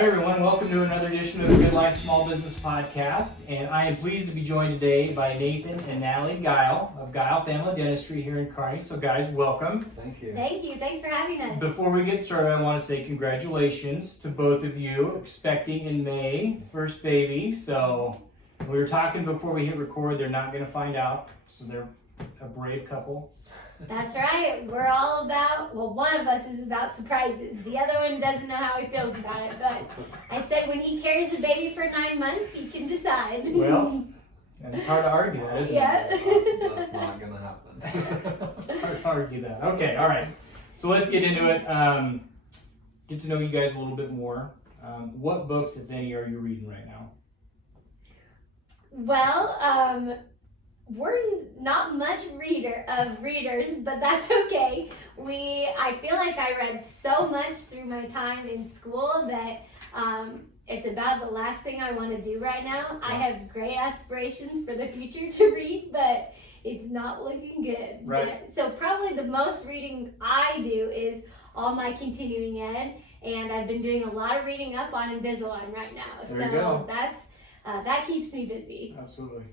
Hi everyone, welcome to another edition of the Good Life Small Business Podcast, and I am pleased to be joined today by Nathan and Natalie Gile of Gile Family Dentistry here in Kearney. So guys, welcome. Thank you. Thank you. Thanks for having us. Before we get started, I want to say congratulations to both of you, expecting in May, first baby. So we were talking before we hit record, they're not going to find out, so they're a brave couple. That's right. We're all about, well, one of us is about surprises. The other one doesn't know how he feels about it. But I said when he carries a baby for 9 months, he can decide. Well, and it's hard to argue that, isn't it? That's not going to happen. Hard to argue that. Okay, all right. So let's get into it. Get to know you guys a little bit more. What books, if any, are you reading right now? Well, we're not much readers, but that's okay. I feel like I read so much through my time in school that it's about the last thing I want to do right now. I have great aspirations for the future to read, but it's not looking good. Right. So probably the most reading I do is all my continuing ed, and I've been doing a lot of reading up on Invisalign right now. There you go. That keeps me busy. Absolutely.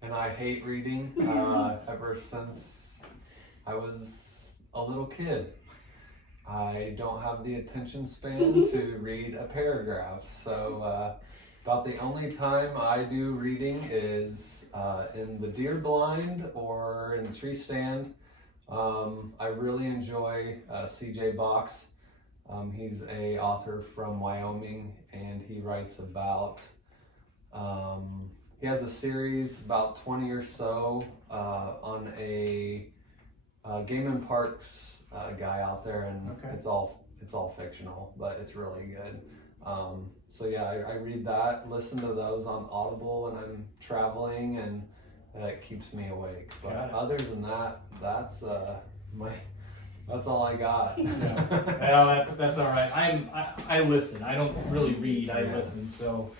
And I hate reading ever since I was a little kid. I don't have the attention span to read a paragraph. So about the only time I do reading is in the deer blind or in the tree stand. I really enjoy CJ Box. He's a author from Wyoming, and he writes about he has a series, about 20 or so, on a game and parks guy out there, and okay. it's all fictional, but it's really good. So yeah, I read that, listen to those on Audible when I'm traveling, and it keeps me awake. But other than that, that's all I got. Yeah. Well, that's all right. I listen. I don't really read. I listen. So.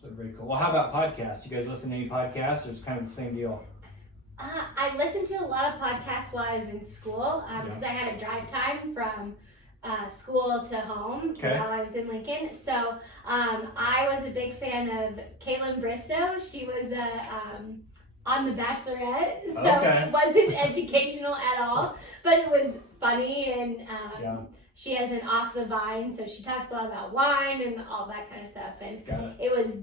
But very cool. Well, how about podcasts? You guys listen to any podcasts, or it's kind of the same deal? I listened to a lot of podcasts while I was in school because I had a drive time from school to home while I was in Lincoln. So I was a big fan of Caitlin Bristow. She was on The Bachelorette, so it wasn't educational at all, but it was funny, and she has an Off the Vine, so she talks a lot about wine and all that kind of stuff. And it was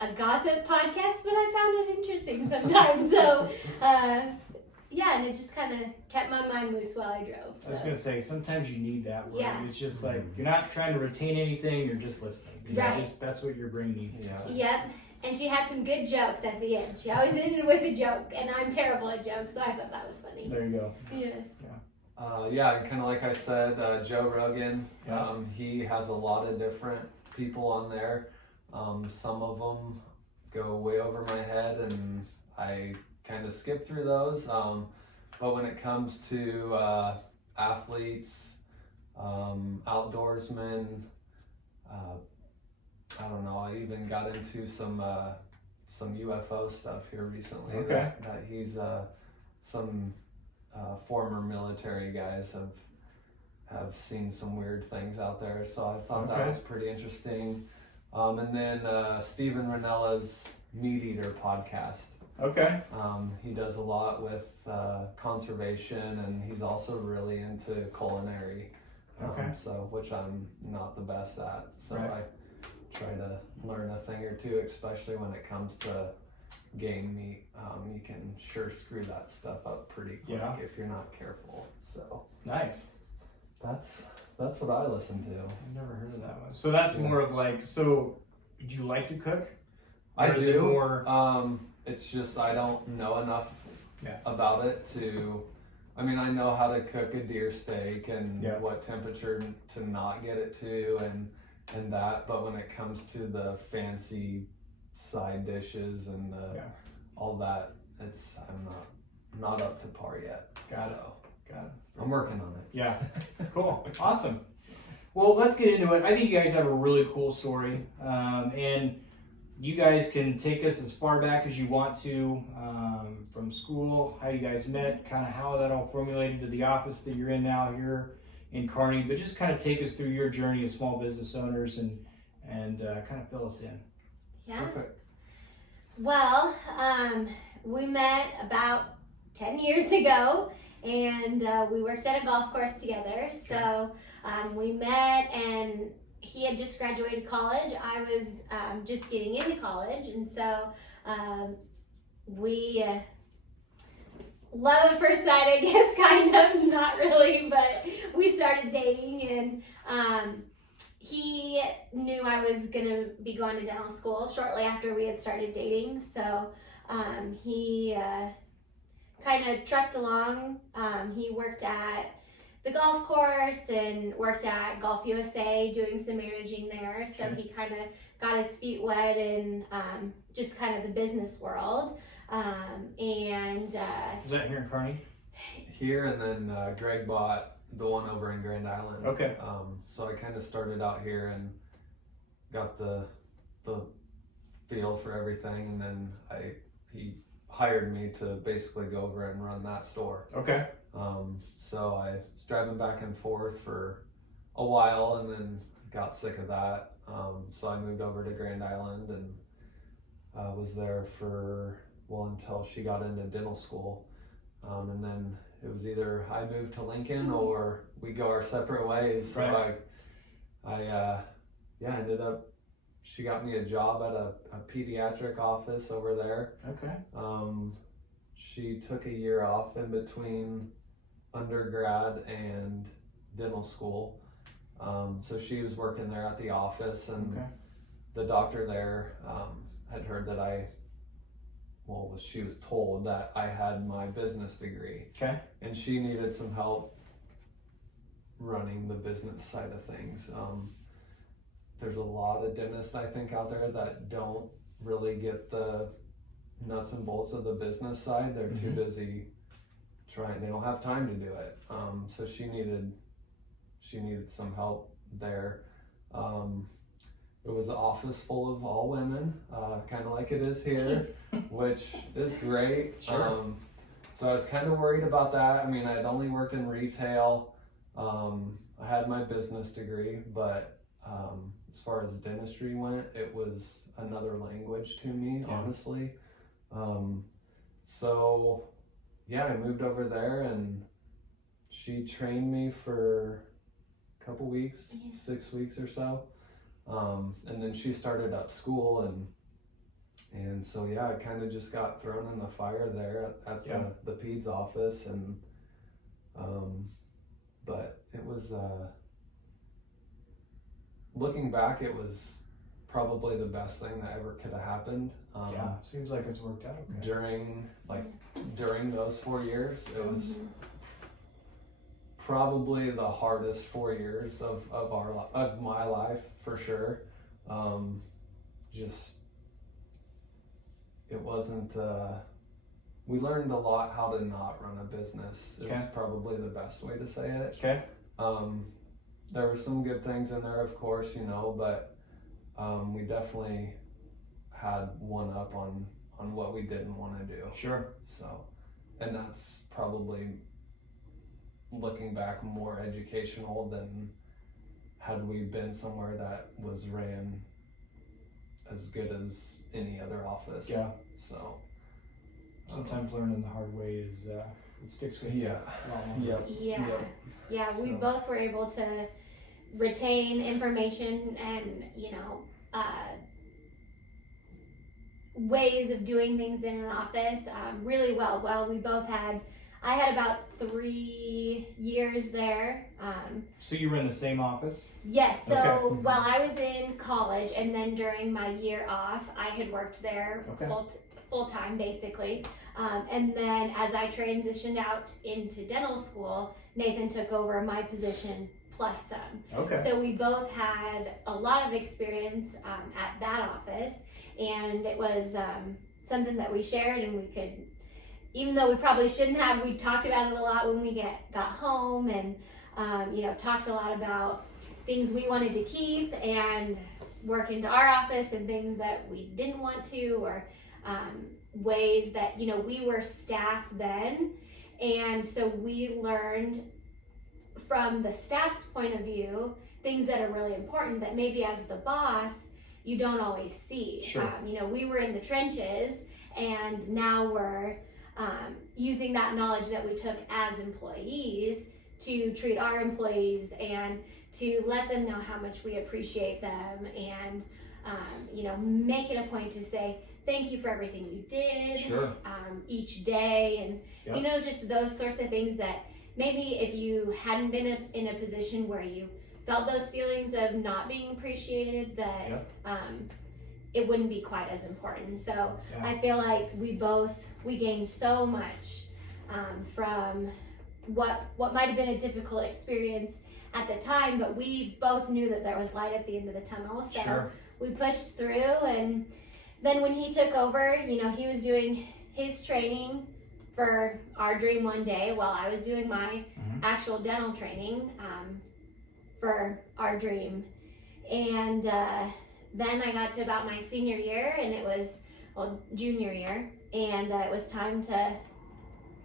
a gossip podcast, but I found it interesting sometimes. So, and it just kind of kept my mind loose while I drove. So. I was going to say, sometimes you need that word. Yeah. It's just like, you're not trying to retain anything, you're just listening. That's what your brain needs. Yeah. Yep. And she had some good jokes at the end. She always ended with a joke, and I'm terrible at jokes, so I thought that was funny. There you go. Yeah. Kind of like I said, Joe Rogan, he has a lot of different people on there. Some of them go way over my head, and I kind of skip through those. But when it comes to athletes, outdoorsmen, I don't know, I even got into some UFO stuff here recently. Okay. That he's some former military guys have seen some weird things out there, so I thought that was pretty interesting. And then Steven Ranella's Meat Eater podcast. Okay. He does a lot with conservation, and he's also really into culinary. So which I'm not the best at, so I try to learn a thing or two, especially when it comes to game meat. You can sure screw that stuff up pretty quick if you're not careful. So nice. That's what I listen to. I've never heard of that one. So that's more of like, so do you like to cook? I do. It's just I don't know enough about it to. I mean, I know how to cook a deer steak and what temperature to not get it to, and that. But when it comes to the fancy side dishes and all that, I'm not up to par yet. Got it. I'm working on it. Yeah. Cool. Awesome. Well, let's get into it. I think you guys have a really cool story, and you guys can take us as far back as you want to, from school, how you guys met, kind of how that all formulated to the office that you're in now here in Kearney, but just kind of take us through your journey as small business owners and kind of fill us in. Yeah. Perfect. Well, we met about 10 years ago, and we worked at a golf course together. So we met, and he had just graduated college. I was just getting into college, and so we love at first sight, I guess, kind of, not really, but we started dating, and he knew I was gonna be going to dental school shortly after we had started dating, so he kind of trucked along. He worked at the golf course and worked at Golf USA doing some managing there, so he kind of got his feet wet in just kind of the business world. Is that here in Kearney? Here, and then Greg bought the one over in Grand Island. Okay. So I kind of started out here and got the feel for everything, and then he hired me to basically go over and run that store. Okay. So I was driving back and forth for a while, and then got sick of that. So I moved over to Grand Island and was there for, until she got into dental school. And then it was either I moved to Lincoln or we go our separate ways. So Right. I ended up, she got me a job at a pediatric office over there. Okay. She took a year off in between undergrad and dental school. So she was working there at the office, and the doctor there had heard that she was told that I had my business degree. Okay. And she needed some help running the business side of things. There's a lot of dentists, I think, out there that don't really get the nuts and bolts of the business side. They're too busy trying, they don't have time to do it. So she needed some help there. It was an office full of all women, kind of like it is here, which is great. Sure. So I was kind of worried about that. I mean, I had only worked in retail. I had my business degree, but as far as dentistry went, it was another language to me, honestly. So yeah, I moved over there, and she trained me for a couple weeks, 6 weeks or so. And then she started up school, and so yeah, I kind of just got thrown in the fire there at the peds office, and but it was looking back, it was probably the best thing that ever could have happened. Seems like it's worked out okay. During those 4 years, it was probably the hardest 4 years of my life, for sure. It wasn't, we learned a lot how to not run a business is probably the best way to say it. Okay. There were some good things in there, of course, but we definitely had one up on what we didn't want to do. Sure. So, and that's probably, looking back, more educational than had we been somewhere that was ran as good as any other office. Yeah. So sometimes learning the hard way is it sticks with you. Yeah. We both were able to retain information and ways of doing things in an office really well. Well, I had about 3 years there. So you were in the same office? Yes. So while I was in college, and then during my year off, I had worked there full time, basically. And then as I transitioned out into dental school, Nathan took over my position plus some. Okay. So we both had a lot of experience at that office, and it was something that we shared, and we could, even though we probably shouldn't have, we talked about it a lot when we got home, and talked a lot about things we wanted to keep and work into our office, and things that we didn't want to, or ways that we were staff then, and so we learned from the staff's point of view, things that are really important that maybe as the boss, you don't always see. Sure. You know, we were in the trenches, and now we're using that knowledge that we took as employees to treat our employees and to let them know how much we appreciate them, and you know, make it a point to say thank you for everything you did. Sure. Each day, and Yep. you know, just those sorts of things that maybe if you hadn't been in a position where you felt those feelings of not being appreciated, that Yep. it wouldn't be quite as important. So Yeah. I feel like we gained so much from what might have been a difficult experience at the time, but we both knew that there was light at the end of the tunnel. So Sure. we pushed through, and then when he took over, you know, he was doing his training for our dream one day while I was doing my actual dental training for our dream. And then I got to about my senior year, and it was, well, junior year, and it was time to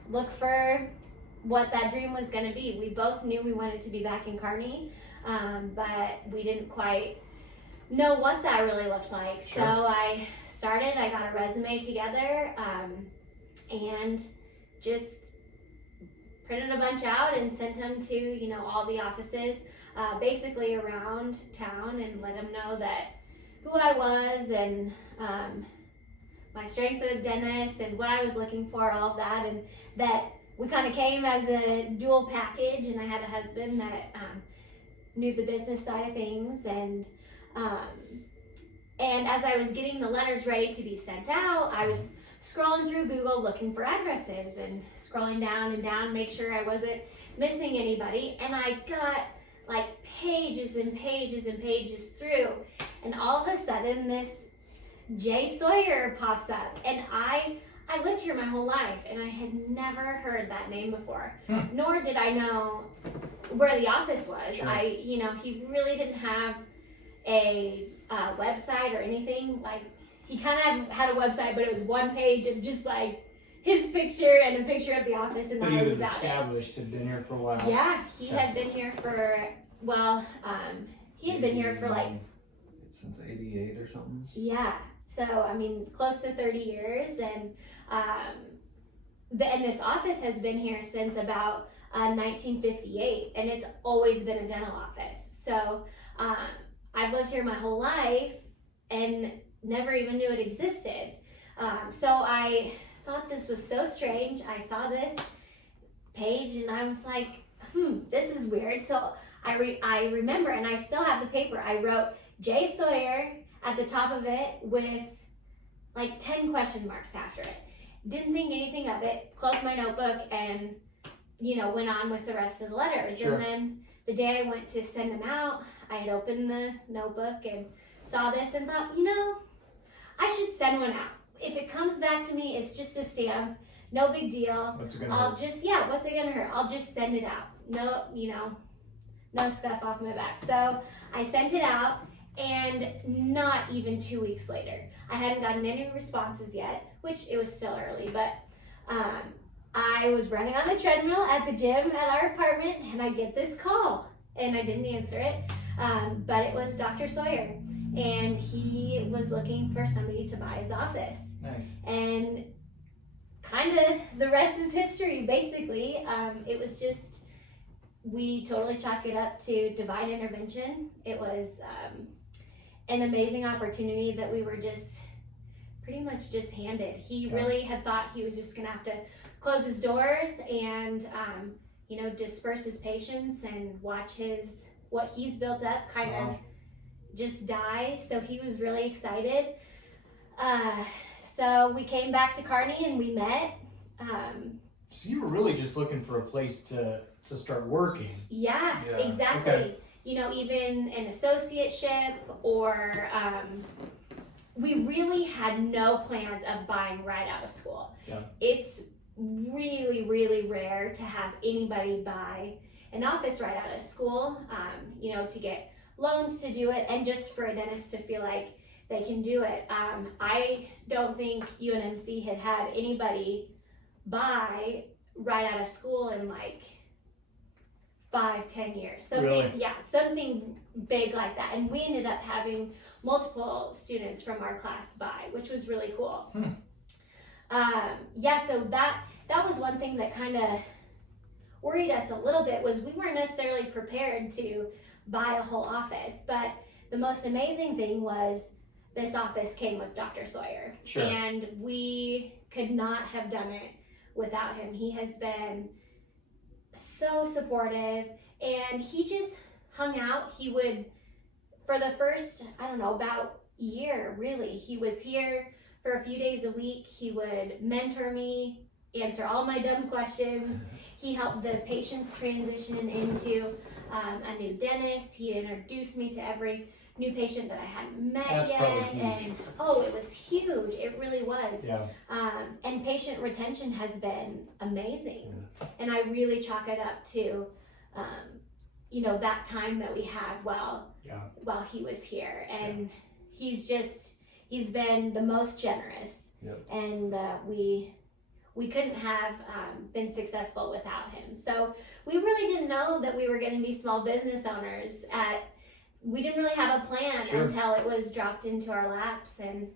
look for what that dream was going to be. We both knew we wanted to be back in Kearney, but we didn't quite know what that really looked like. Sure. So I got a resume together, and just printed a bunch out and sent them to, you know, all the offices basically around town, and let them know that who I was, and my strengths as a dentist, and what I was looking for, all of that, and that we kind of came as a dual package, and I had a husband that knew the business side of things, and as I was getting the letters ready to be sent out, I was scrolling through Google looking for addresses and scrolling down and down, make sure I wasn't missing anybody, and I got like pages and pages and pages through, and all of a sudden this J. Sawyer pops up, and I lived here my whole life, and I had never heard that name before, nor did I know where the office was. Sure. You know, he really didn't have a website or anything. Like, he kind of had a website, but it was one page of just like his picture and a picture of the office, and But that he was was about established, had been here for a while. Yeah, he Yeah. had been here for, well, he had been here for like, since '88 or something. yeah, so I mean, close to 30 years, and and this office has been here since about 1958, and it's always been a dental office. So I've lived here my whole life and never even knew it existed. So I thought this was so strange. I saw this page, and I was like, this is weird. So I remember, and I still have the paper, I wrote J. Sawyer at the top of it with like 10 question marks after it. Didn't think anything of it, closed my notebook, and, you know, went on with the rest of the letters. Sure. And then the day I went to send them out, I had opened the notebook and saw this and thought, you know, I should send one out. If it comes back to me, it's just a stamp, no big deal. What's it gonna I'll hurt? just, yeah, what's it gonna hurt? I'll just send it out. No, you know, no stuff off my back. So I sent it out, and not even 2 weeks later, I hadn't gotten any responses yet, which it was still early, but I was running on the treadmill at the gym at our apartment, and I get this call, and I didn't answer it, but it was Dr. Sawyer, and he was looking for somebody to buy his office. Nice. And kind of the rest is history, basically. It was just, we totally chalk it up to divine intervention. It was an amazing opportunity that we were just pretty much just handed. He really had thought he was just gonna have to close his doors and you know, disperse his patients and watch what he's built up kind of just die. So he was really excited. So we came back to Kearney and we met. So you were really just looking for a place to start working. Yeah, Yeah. exactly. Okay. You know, even an associateship, or we really had no plans of buying right out of school. Yeah. It's really, really rare to have anybody buy an office right out of school, you know, to get loans to do it, and just for a dentist to feel like they can do it. I don't think UNMC had anybody buy right out of school in like 5-10 years. Something, Really? yeah, something big like that. And we ended up having multiple students from our class buy, which was really cool. Yeah, so that was one thing that kind of worried us a little bit, was we weren't necessarily prepared to buy a whole office. But the most amazing thing was this office came with Dr. Sawyer. Sure. And we could not have done it without him. He has been so supportive, and he just hung out. He would, for the first, I don't know, about year, really, he was here for a few days a week. He would mentor me, answer all my dumb questions. He helped the patients transition into a new dentist. He introduced me to every new patient that I hadn't met That's yet. probably huge. And it was huge. It really was. Yeah. And patient retention has been amazing. And I really chalk it up to, that time that we had while he was here. And he's been the most generous. Yep. And we couldn't have been successful without him. So we really didn't know that we were going to be small business owners. We didn't really have a plan until it was dropped into our laps, and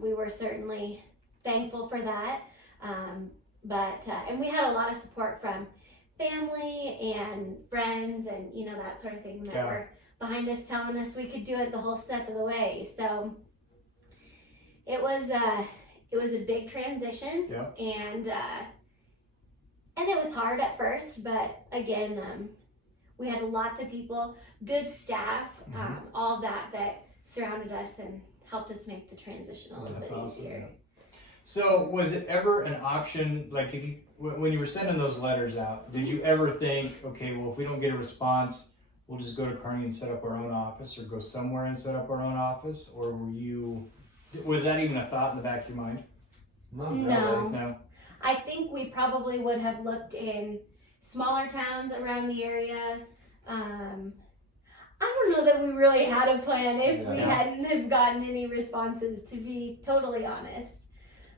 we were certainly thankful for that. And we had a lot of support from family and friends, and that sort of thing that were behind us, telling us we could do it the whole step of the way. So it was a big transition, and it was hard at first, but again, we had lots of people, good staff, all that surrounded us and helped us make the transition a little bit easier. Yeah. So was it ever an option, like when you were sending those letters out, did you ever think, okay, well, if we don't get a response, we'll just go to Kearney and set up our own office, or go somewhere and set up our own office? Or was that even a thought in the back of your mind? No. I think we probably would have looked in smaller towns around the area. I don't know that we really had a plan if we hadn't have gotten any responses, to be totally honest.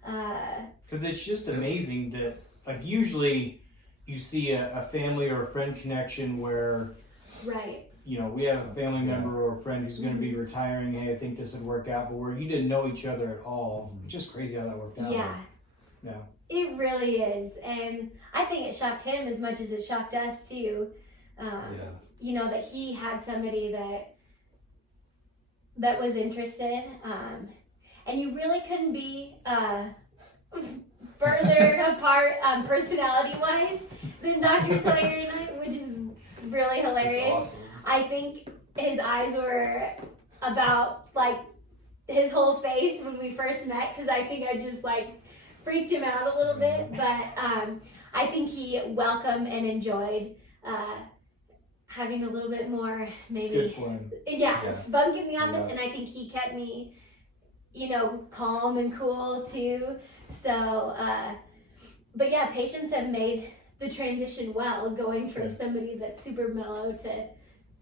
Because it's just amazing that, like, usually you see a family or a friend connection where, we have a family member or a friend who's going to be retiring. Hey, I think this would work out. But where you didn't know each other at all, it's just crazy how that worked out. Yeah. Yeah. It really is. And I think it shocked him as much as it shocked us too. That he had somebody that was interested. And you really couldn't be further apart personality-wise than Dr. Sawyer and I, which is really hilarious. That's awesome. I think his eyes were about like his whole face when we first met, because I think I just freaked him out a little bit. But I think he welcomed and enjoyed having a little bit more, maybe, spunk in the office. And I think he kept me, calm and cool too. So, but yeah, patients have made the transition well, going from somebody that's super mellow to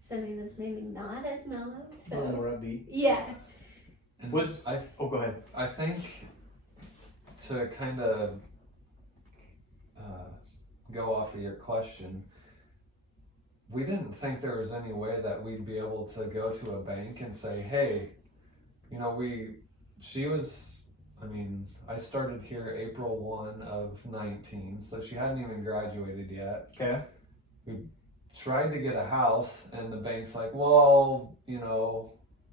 somebody that's maybe not as mellow. So, a little more upbeat. Yeah. And go ahead. I think to kind of go off of your question, we didn't think there was any way that we'd be able to go to a bank and say, hey, I started here April 1 of 19, so she hadn't even graduated yet. Okay. We tried to get a house, and the bank's like, well,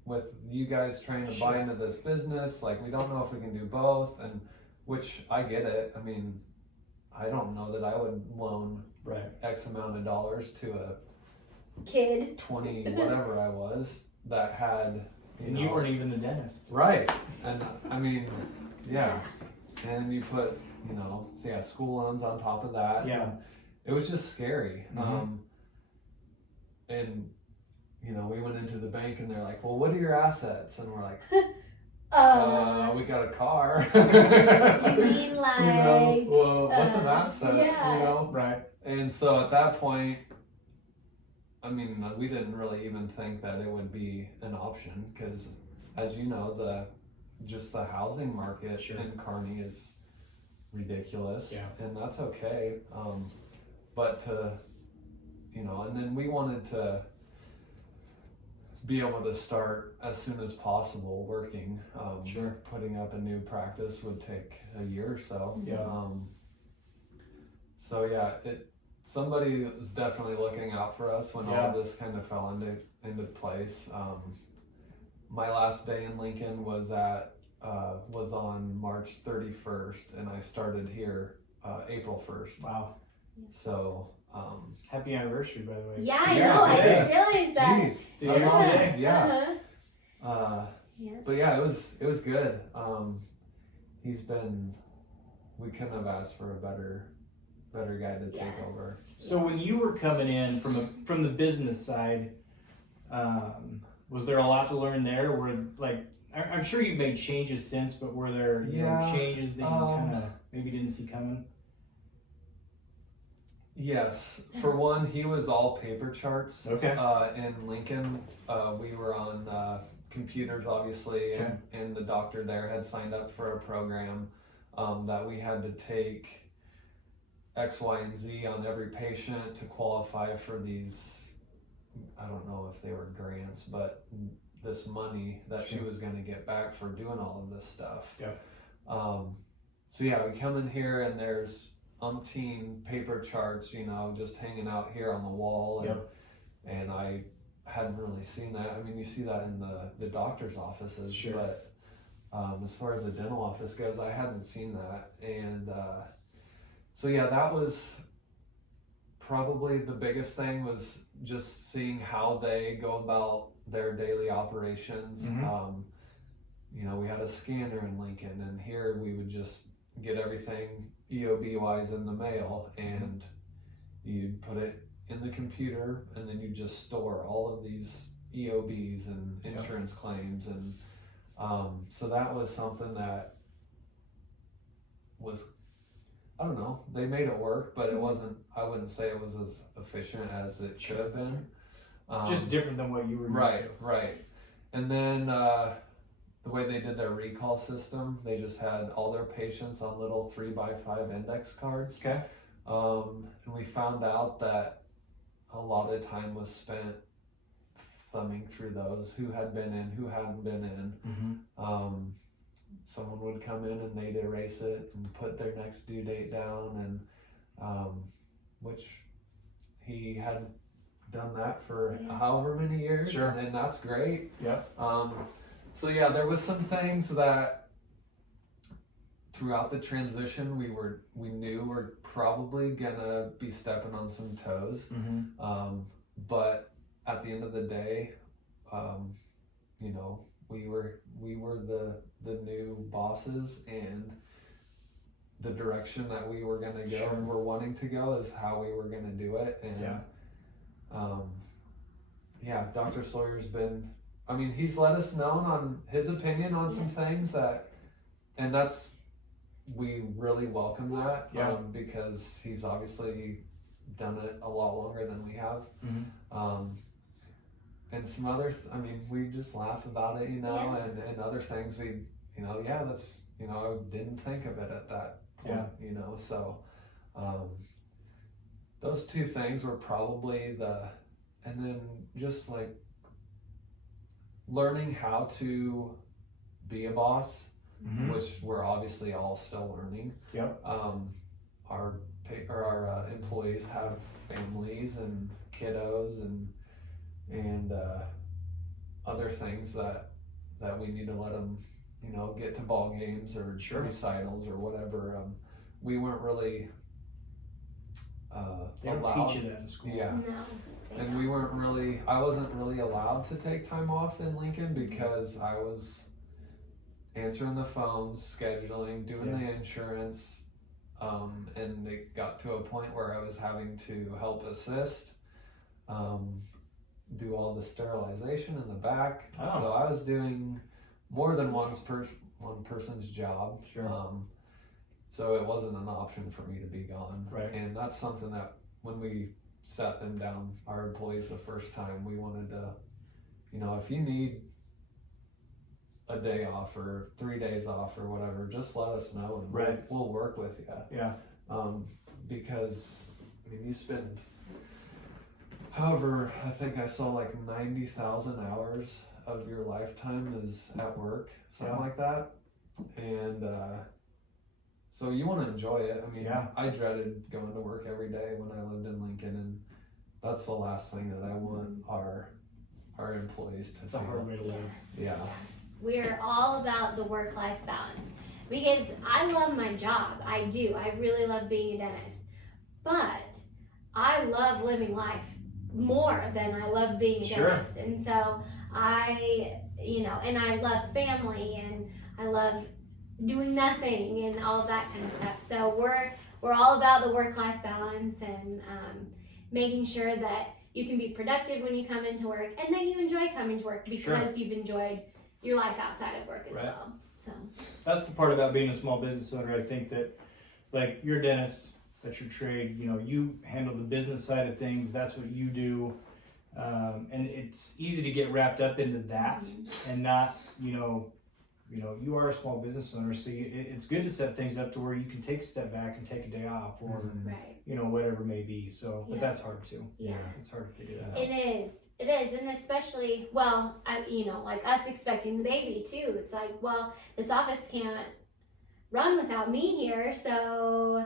with you guys trying to buy into this business, we don't know if we can do both, and which I get it. I mean, I don't know that I would loan X amount of dollars to a kid, 20 whatever I was, that had, you weren't even the dentist. Right. And I mean, and you put, school loans on top of that. Yeah. It was just scary. And we went into the bank and they're like, well, what are your assets? And we're like, we got a car. You mean what's an asset? Yeah. Right. And so at that point, I mean, we didn't really even think that it would be an option, because, as you know, the housing market in Kearney is ridiculous, and that's okay. But to you know, and then we wanted to be able to start as soon as possible working. Sure. Putting up a new practice would take a year or so. Yeah. So yeah, somebody was definitely looking out for us when all this kind of fell into place. My last day in Lincoln was on March 31st, and I started here April 1st. Wow. So happy anniversary, by the way. Yeah, I know. I just realized that. Jeez, Yeah. that's awesome. Yeah. Uh-huh. Yeah. But yeah, it was good. We couldn't have asked for a better guy to take over. So when you were coming in from the business side, was there a lot to learn there? I'm sure you've made changes since, but were there changes that you kind of maybe didn't see coming? Yes. For one, he was all paper charts. Okay. In Lincoln, we were on computers, obviously, and the doctor there had signed up for a program that we had to take X, Y, and Z on every patient to qualify for these, I don't know if they were grants, but this money that she was going to get back for doing all of this stuff. Yeah. So yeah, we come in here and there's umpteen paper charts, you know, just hanging out here on the wall. And I hadn't really seen that. I mean, you see that in the doctor's offices, but as far as the dental office goes, I hadn't seen that. And so yeah, that was probably the biggest thing, was just seeing how they go about their daily operations. You know, we had a scanner in Lincoln, and here we would just get everything EOB wise in the mail, and you'd put it in the computer, and then you just store all of these EOBs and insurance claims. And so that was something that was, I don't know, they made it work, but it wasn't, I wouldn't say it was as efficient as it should have been. Just different than what you were used to. Right. And then the way they did their recall system, they just had all their patients on little 3x5 index cards. Okay. And we found out that a lot of time was spent thumbing through those, who had been in, who hadn't been in. Someone would come in and they'd erase it and put their next due date down, and which he had done that for however many years, and that's great. So yeah, there was some things that throughout the transition we knew were probably gonna be stepping on some toes. But at the end of the day, you know, we were the new bosses, and the direction that we were gonna go and we're wanting to go is how we were gonna do it. And Dr. Sawyer's been, I mean, he's let us know on his opinion on some things and that's, we really welcome that, because he's obviously done it a lot longer than we have. And some other, I mean, we just laugh about it, you know, and other things we, you know, that's, you know, I didn't think of it at that point, you know, so those two things were probably and then just like learning how to be a boss, which we're obviously all still learning. Our employees have families and kiddos and other things that we need to let them, you know, get to ball games or recitals or whatever. We weren't really they don't allowed. teach you that in school. No. And we weren't really, I wasn't really allowed to take time off in Lincoln because I was answering the phones, scheduling, doing the insurance, and it got to a point where I was having to help assist, do all the sterilization in the back. So I was doing more than one person's job. So it wasn't an option for me to be gone. And that's something that when we sat them down, our employees, the first time, we wanted to, you know, if you need a day off or 3 days off or whatever, just let us know and we'll work with you. Because I mean, you spend However, I think I saw like 90,000 hours of your lifetime is at work, something like that. And so you want to enjoy it. I mean, I dreaded going to work every day when I lived in Lincoln, and that's the last thing that I want our employees to It's a feel. hard way to live. Yeah. We're all about the work-life balance because I love my job. I do. I really love being a dentist. But I love living life more than I love being a dentist. And so and I love family, and I love doing nothing and all of that kind of stuff. So we're all about the work-life balance and making sure that you can be productive when you come into work and that you enjoy coming to work because you've enjoyed your life outside of work as well. So that's the part about being a small business owner. I think that, like, you're a dentist, that's your trade. You know, you handle the business side of things. That's what you do, and it's easy to get wrapped up into that and not, you are a small business owner, so it's good to set things up to where you can take a step back and take a day off, or whatever it may be. So, but that's hard too. Yeah, it's hard to figure that out. It is, and especially, like us expecting the baby too. It's like, well, this office can't run without me here, so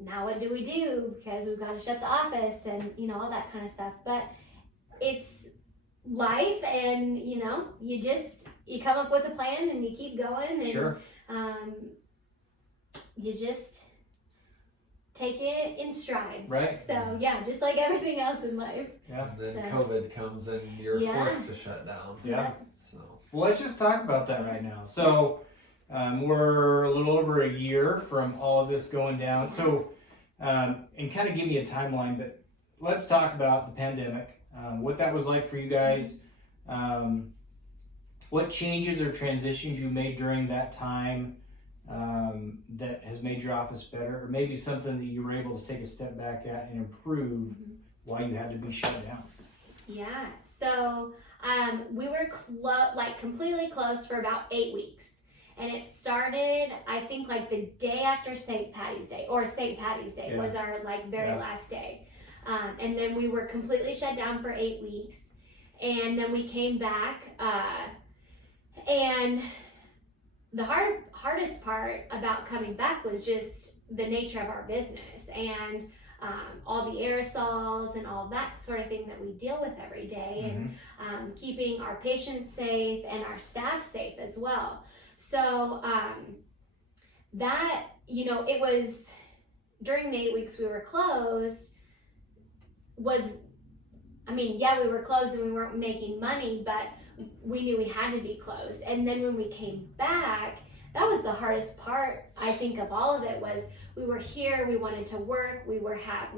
now what do we do? Because we've got to shut the office and all that kind of stuff. But it's life, and you come up with a plan and you keep going, and you just take it in strides. Right. So just like everything else in life. Yeah. Then COVID comes and you're forced to shut down. Yeah. So well, let's just talk about that right now. So we're a little over a year from all of this going down. So and kind of give me a timeline, but let's talk about the pandemic, what that was like for you guys. What changes or transitions you made during that time that has made your office better, or maybe something that you were able to take a step back at and improve while you had to be shut down? Yeah, so we were completely closed for about 8 weeks. And it started, I think, like the day after St. Patty's Day, or St. Patty's Day was our very last day. And then we were completely shut down for 8 weeks. And then we came back, and the hardest part about coming back was just the nature of our business and all the aerosols and all that sort of thing that we deal with every day, and keeping our patients safe and our staff safe as well. So that, it was during the 8 weeks we were closed we were closed and we weren't making money, but we knew we had to be closed. And then when we came back, that was the hardest part, I think, of all of it. Was we were here, we wanted to work, we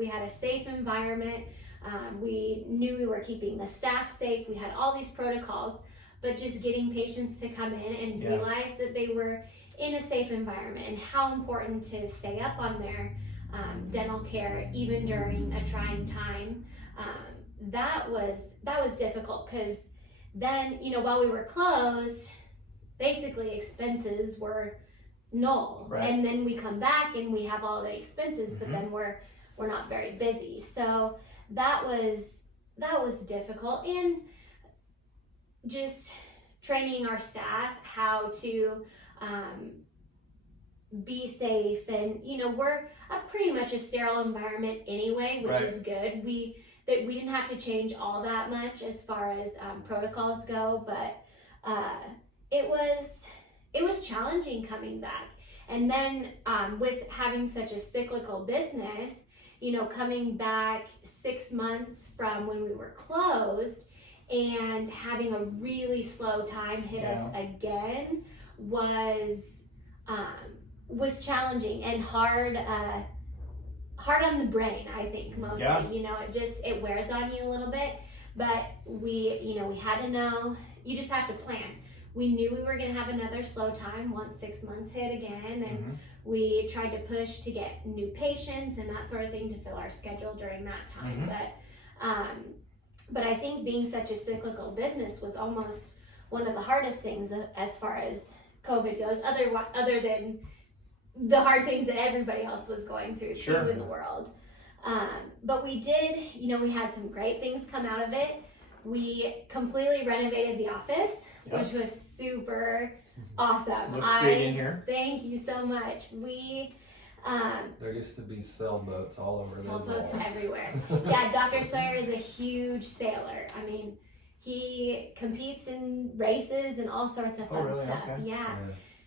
had a safe environment, we knew we were keeping the staff safe, we had all these protocols, but just getting patients to come in and realize that they were in a safe environment, and how important to stay up on their dental care even during a trying time. That was difficult, because then, while we were closed, basically expenses were null. And then we come back and we have all the expenses, but then we're not very busy. So that was difficult, and just training our staff how to be safe. And we're pretty much a sterile environment anyway, which is good. We didn't have to change all that much as far as protocols go, but it was challenging coming back. And then with having such a cyclical business, coming back 6 months from when we were closed and having a really slow time hit us again was challenging and hard on the brain, I think, mostly. It wears on you a little bit, but we had to know. You just have to plan. We knew we were going to have another slow time once 6 months hit again, and we tried to push to get new patients and that sort of thing to fill our schedule during that time. But I think being such a cyclical business was almost one of the hardest things as far as COVID goes, other than the hard things that everybody else was going through too in the world. But we did, we had some great things come out of it. We completely renovated the office, which was super awesome. Looks great in here. Thank you so much. There used to be sailboats all over the walls. Sailboats everywhere. Yeah, Dr. Sawyer is a huge sailor. I mean, he competes in races and all sorts of fun stuff. Okay. Yeah.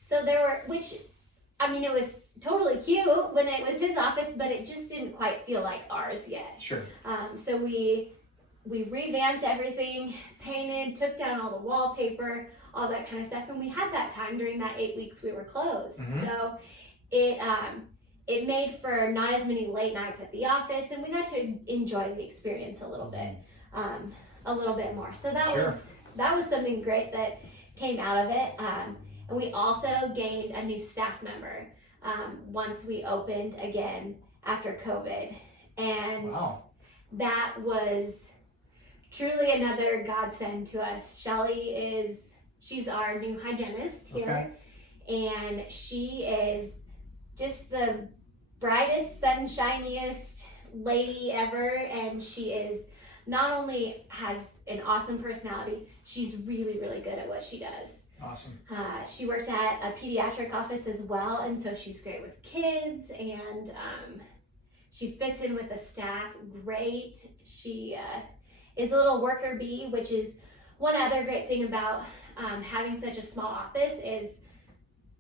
So there were, it was totally cute when it was his office, but it just didn't quite feel like ours yet. Sure. So we revamped everything, painted, took down all the wallpaper, all that kind of stuff, and we had that time during that 8 weeks we were closed. So it made for not as many late nights at the office, and we got to enjoy the experience a little bit more. So that was something great that came out of it. And we also gained a new staff member once we opened again after COVID, and that was truly another godsend to us. She's our new hygienist here, and she is just the brightest, sunshiniest lady ever, and she is not only has an awesome personality, she's really, really good at what she does. Awesome. She worked at a pediatric office as well, and so she's great with kids, and she fits in with the staff great. She is a little worker bee, which is one other great thing about having such a small office is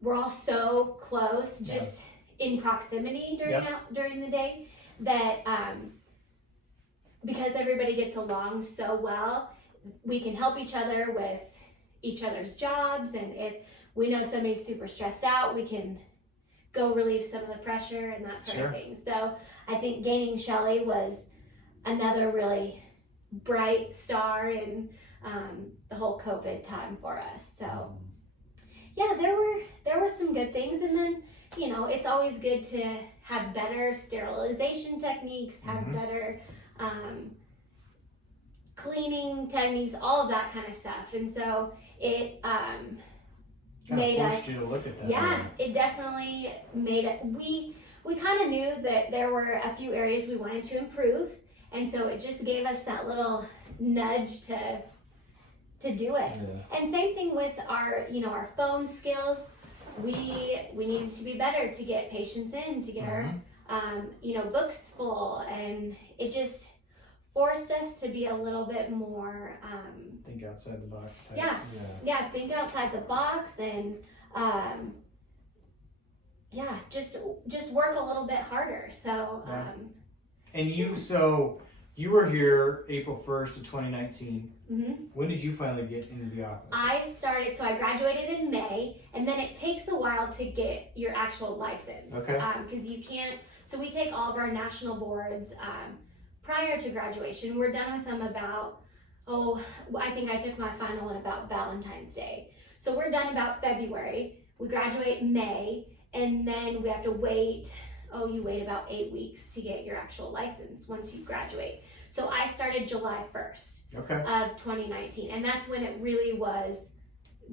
we're all so close, just in proximity during the day, that because everybody gets along so well, we can help each other with each other's jobs, and if we know somebody's super stressed out, we can go relieve some of the pressure and that sort of thing. So I think gaining Shelly was another really bright star in the whole COVID time for us. So yeah, there were some good things, and then it's always good to have better sterilization techniques, have better cleaning techniques, all of that kind of stuff. And so it made us you to look at that. Yeah, it definitely made it. We kind of knew that there were a few areas we wanted to improve, and so it just gave us that little nudge to do it. And same thing with our our phone skills. We needed to be better to get patients in, to get our books full, and it just forced us to be a little bit more think outside the box type. Think outside the box, and just work a little bit harder. So and you were here April 1st of 2019. When did you finally get into the office? I graduated in May, and then it takes a while to get your actual license. Because you can't, so we take all of our national boards prior to graduation. We're done with them about, I think I took my final one about Valentine's Day. So we're done about February. We graduate in May, and then we have to wait, you wait about 8 weeks to get your actual license once you graduate. So I started July 1st of 2019, and that's when it really was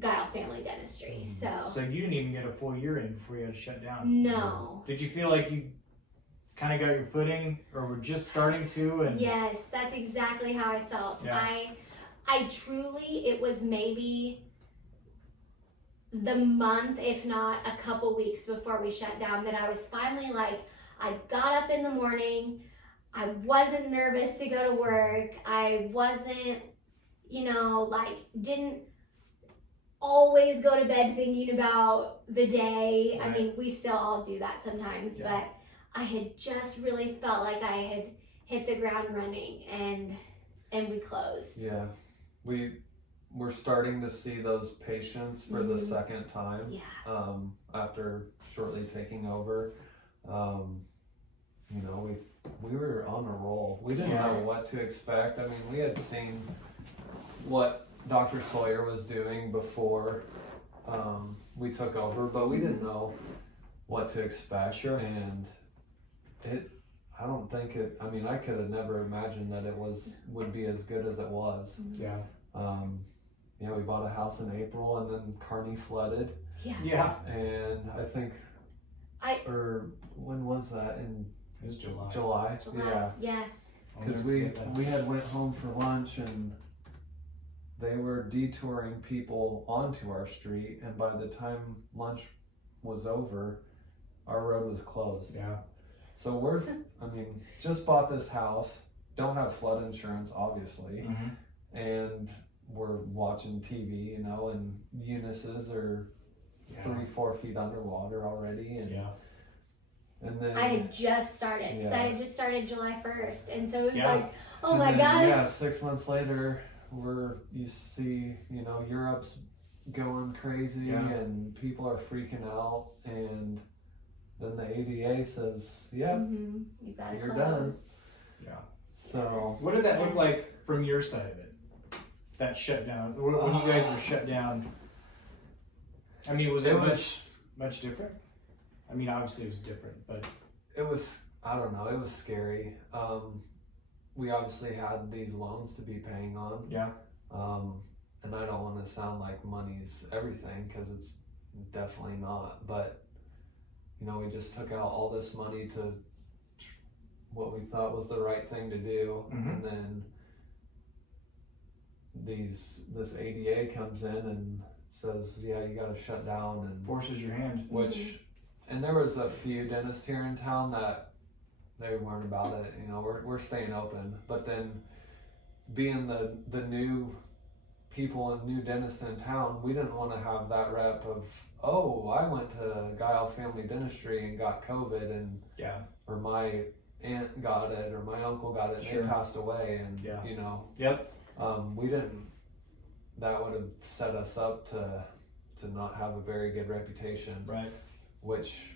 Gile Family Dentistry. So you didn't even get a full year in before you had to shut down? No. Did you feel like you kind of got your footing, or were just starting to? And yes, that's exactly how I felt. I truly, it was maybe the month, if not a couple weeks before we shut down, that I was finally like, I got up in the morning, I wasn't nervous to go to work, I wasn't, didn't always go to bed thinking about the day. I mean, we still all do that sometimes, but I had just really felt like I had hit the ground running, and we closed. Yeah, we're starting to see those patients for the second time. After shortly taking over. We were on a roll. We didn't know what to expect. I mean, we had seen what Dr. Sawyer was doing before we took over, but we didn't know what to expect. And I don't think I could have never imagined that would be as good as it was. We bought a house in April, and then Kearney flooded. And I think, when was that? In It was July. July. Yeah. I'll Because never forget that. we had went home for lunch and they were detouring people onto our street, and by the time lunch was over, our road was closed. Yeah. So just bought this house, don't have flood insurance, obviously, Mm-hmm. and we're watching TV, you know, and Eunice's are 3-4 feet underwater already, and and then I had just started, because I had just started July 1st, and so it was like, oh and my then, gosh. Yeah, 6 months later, you see, you know, Europe's going crazy and people are freaking out, and then the ADA says, You gotta you're close. done. Yeah. So What did that look like from your side of it? That shutdown. When you guys were shut down. I mean, was it much different? I mean, obviously it was different, but it was, I don't know, it was scary. We obviously had these loans to be paying on. yeah. And I don't want to sound like money's everything, because it's definitely not. But, you know, we just took out all this money to what we thought was the right thing to do. Mm-hmm. And then this ADA comes in and says, yeah, you got to shut down, and Forces your hand. which, and there was a few dentists here in town that they weren't about it. You know, we're staying open, but then being the new people and new dentists in town, we didn't want to have that rep of, oh, I went to Gile Family Dentistry and got COVID, and or my aunt got it, or my uncle got it, and Sure. they passed away, and you know, Yep. we didn't. That would have set us up to not have a very good reputation, Right. which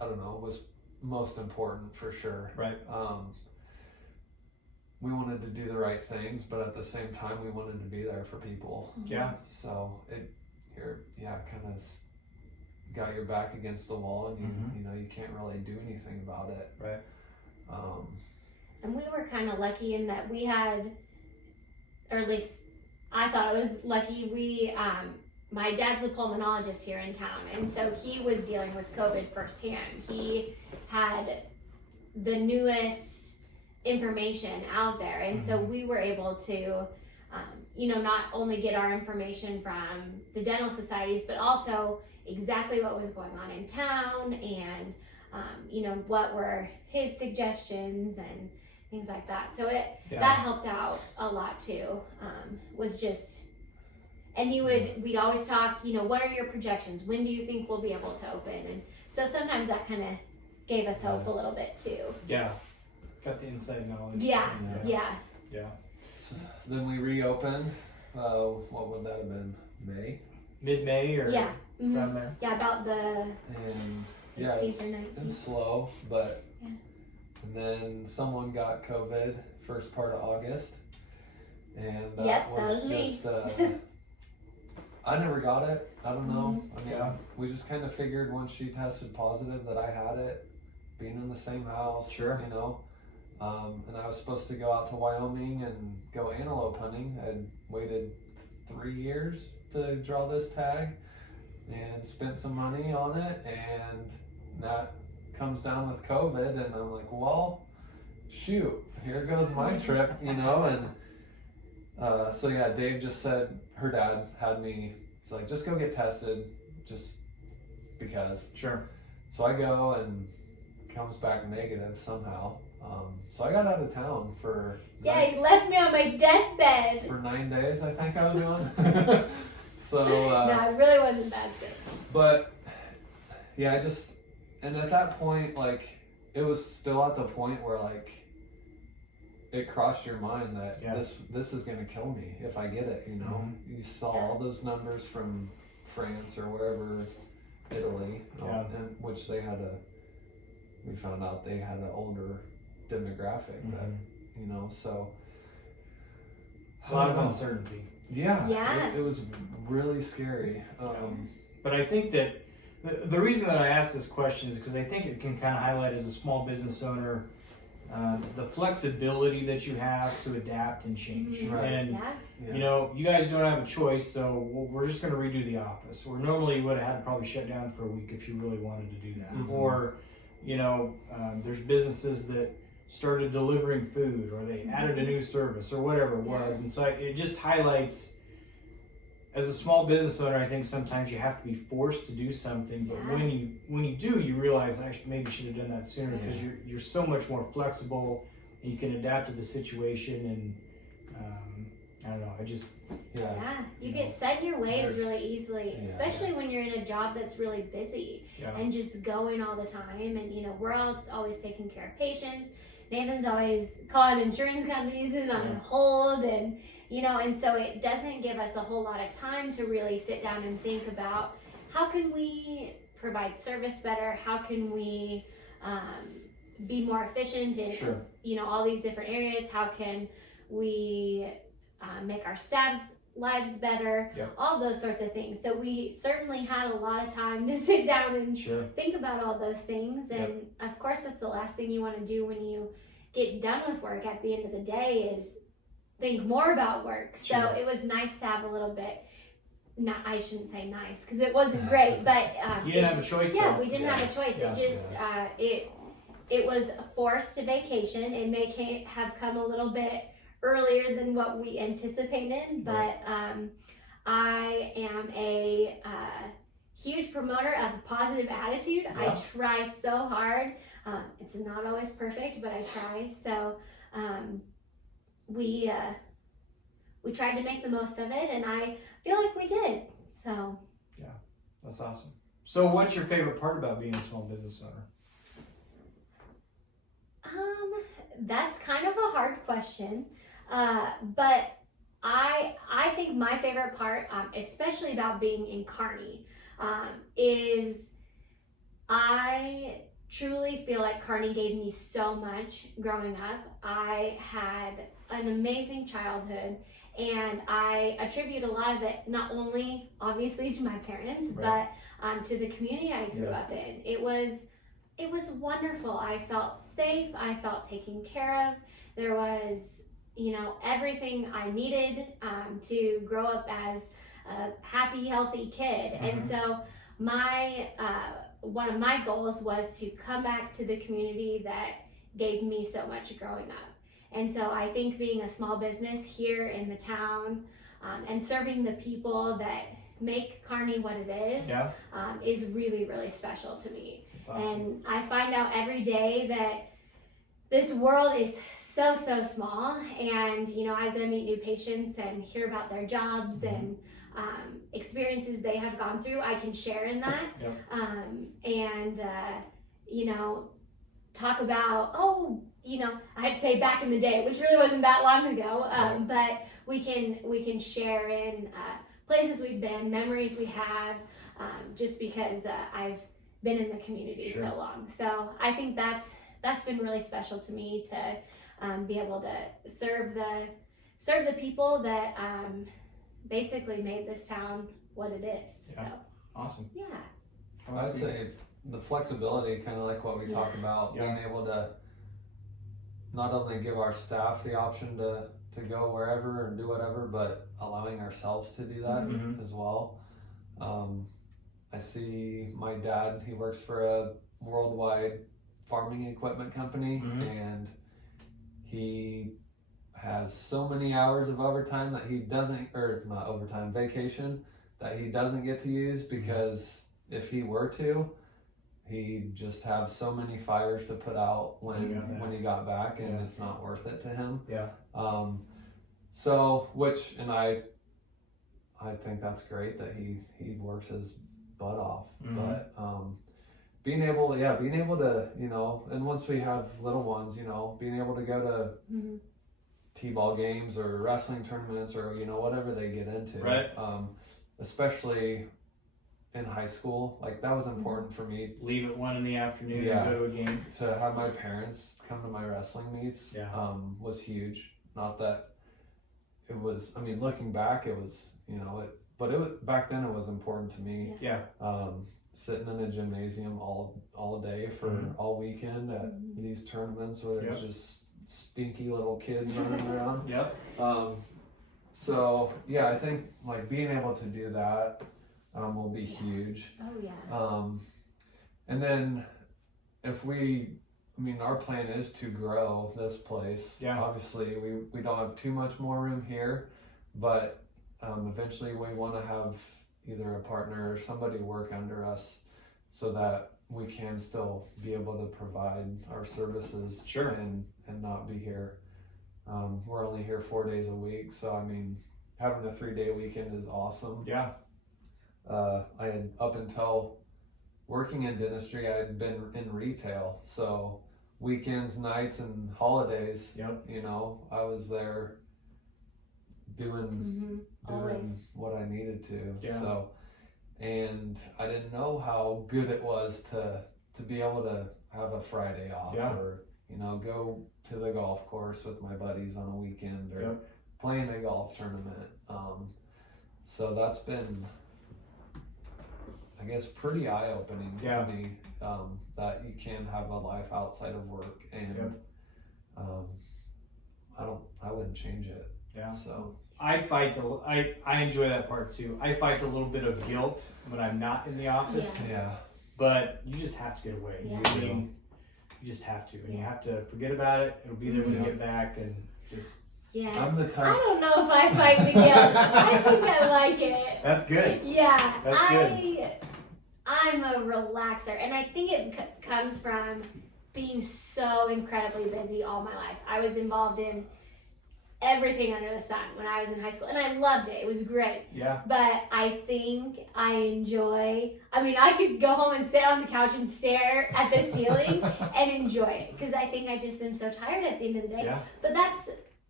I don't know was most important for sure. Right. We wanted to do the right things, but at the same time, we wanted to be there for people. Yeah. So kind of got your back against the wall, and you know you can't really do anything about it. Right. And we were kind of lucky in that we had, or at least I thought I was lucky. My dad's a pulmonologist here in town, and so he was dealing with COVID firsthand. He had the newest information out there, and so we were able to, not only get our information from the dental societies, but also exactly what was going on in town, and what were his suggestions and things like that. So that helped out a lot too. And we'd always talk, what are your projections? When do you think we'll be able to open? And so sometimes that kind of gave us hope a little bit too. Yeah. Got the inside knowledge. Yeah. So then we reopened. What would that have been? May? Mid-May or Mm-hmm. around there? Yeah, about the And 18th or it 19th. was slow, but and then someone got COVID first part of August, and that was me. just I never got it. I don't know. I mean, we just kind of figured once she tested positive that I had it, being in the same house. Sure. You know, and I was supposed to go out to Wyoming and go antelope hunting. I'd waited 3 years to draw this tag and spent some money on it, and that comes down with COVID, and I'm like, well, shoot, here goes my trip, and so yeah, Dave just said, her dad had me, he's like, just go get tested, just because. Sure. So I go, and comes back negative somehow. So I got out of town for you left me on my deathbed. for 9 days, I think I was doing. So no, it really wasn't that sick. but yeah, and at that point, like, it was still at the point where, like, it crossed your mind that this is gonna kill me if I get it. You saw all those numbers from France or wherever, Italy, and which we found out they had an older demographic that, so A lot of uncertainty. Yeah. It was really scary. But I think that the reason that I asked this question is because I think it can kind of highlight, as a small business owner, the flexibility that you have to adapt and change. Right. And you guys don't have a choice, so we're just going to redo the office. Or normally you would have had to probably shut down for a week if you really wanted to do that. Or there's businesses that started delivering food, or they added a new service, or whatever it was. And so it just highlights, as a small business owner, I think sometimes you have to be forced to do something, but when you do, you realize I maybe should have done that sooner, because you're so much more flexible, and you can adapt to the situation. And I don't know, you get set in your ways really easily, especially when you're in a job that's really busy and just going all the time. And we're all always taking care of patients. Nathan's always calling insurance companies and on hold, and and so it doesn't give us a whole lot of time to really sit down and think about how can we provide service better, how can we be more efficient in all these different areas, how can we make our staff's lives better, all those sorts of things. So we certainly had a lot of time to sit down and think about all those things. And of course, that's the last thing you want to do when you get done with work at the end of the day, is think more about work. So it was nice to have a little bit, I shouldn't say nice, because it wasn't great, but you didn't have a choice. Yeah, we didn't have a choice. It just it was a forced vacation. It may have come a little bit earlier than what we anticipated, but I am a huge promoter of a positive attitude. I try so hard. It's not always perfect, but I try. So we tried to make the most of it, and I feel like we did. So that's awesome. So what's your favorite part about being a small business owner? That's kind of a hard question. But I think my favorite part, especially about being in Kearney, is I truly feel like Kearney gave me so much growing up. I had an amazing childhood, and I attribute a lot of it not only obviously to my parents, but to the community I grew up in. It was wonderful. I felt safe. I felt taken care of. There was everything I needed to grow up as a happy, healthy kid. And so one of my goals was to come back to the community that gave me so much growing up. And so I think being a small business here in the town and serving the people that make Kearney what it is really, really special to me. That's awesome. And I find out every day that this world is so small, and as I meet new patients and hear about their jobs and experiences they have gone through, I can share in that. And talk about I'd say back in the day, which really wasn't that long ago, but we can share in places we've been, memories we have, just because I've been in the community so long. So I think that's been really special to me, to be able to serve the people that basically made this town what it is. So awesome. I'd say the flexibility, kind of like what we talked about, being able to not only give our staff the option to go wherever and do whatever, but allowing ourselves to do that as well. I see my dad, he works for a worldwide farming equipment company, and he has so many hours of overtime that he doesn't, or not overtime, vacation, that he doesn't get to use, because if he were to, he'd just have so many fires to put out when he got back, and it's not worth it to him. And I think that's great that he works his butt off, but being able to, and once we have little ones, being able to go to t-ball games or wrestling tournaments or, whatever they get into, especially in high school, like that was important for me. Leave at 1 in the afternoon and go to a game. To have my parents come to my wrestling meets was huge. Not that it was, looking back, it was, but it was, back then it was important to me. Sitting in a gymnasium all day for all weekend at these tournaments where there's just stinky little kids running around. I think like being able to do that will be huge. And then our plan is to grow this place. Yeah. Obviously, we don't have too much more room here, but eventually we want to have either a partner or somebody work under us so that we can still be able to provide our services. Sure. And not be here. We're only here 4 days a week, so I mean, having a 3-day weekend is awesome. Yeah. I had, up until working in dentistry, I had been in retail, so weekends, nights, and holidays, Yep. you know, I was there doing Always. what I needed to. Yeah. So, and I didn't know how good it was to be able to have a Friday off, Yeah. or you know, go to the golf course with my buddies on a weekend, or Yep. playing a golf tournament. So that's been, I guess, pretty eye-opening Yeah. to me, that you can have a life outside of work, and Yep. I wouldn't change it. Yeah. So I enjoy that part too. I fight a little bit of guilt when I'm not in the office, yeah, but you just have to get away. Yeah. I mean, you just have to, and you have to forget about it. It'll be there when you get back, and just. Yeah. I'm the I type. don't know if I fight the guilt. I think I like it. That's good. Yeah. That's good. I'm a relaxer, and I think it comes from being so incredibly busy all my life. I was involved in everything under the sun when I was in high school, and I loved it. It was great. Yeah. But I think I enjoy, I could go home and sit on the couch and stare at the ceiling and enjoy it, because I think I just am so tired at the end of the day. Yeah. But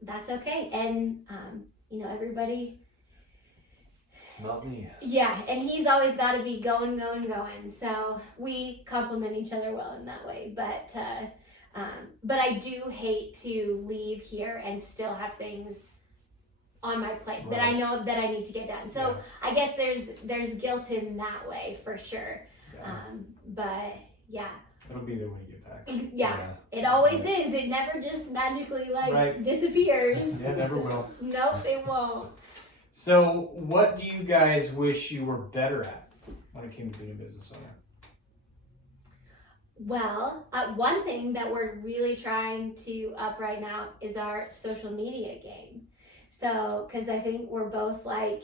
that's okay. And, everybody, Not me. yeah, and he's always got to be going. So we complement each other well in that way. But I do hate to leave here and still have things on my plate that I know that I need to get done. So I guess there's guilt in that way for sure. Yeah. But yeah. It'll be there when you get back. Yeah, it always is. It never just magically disappears. Yeah, it never will. Nope, it won't. So, what do you guys wish you were better at when it came to being a business owner? Well, one thing that we're really trying to up right now is our social media game. So, because I think we're both like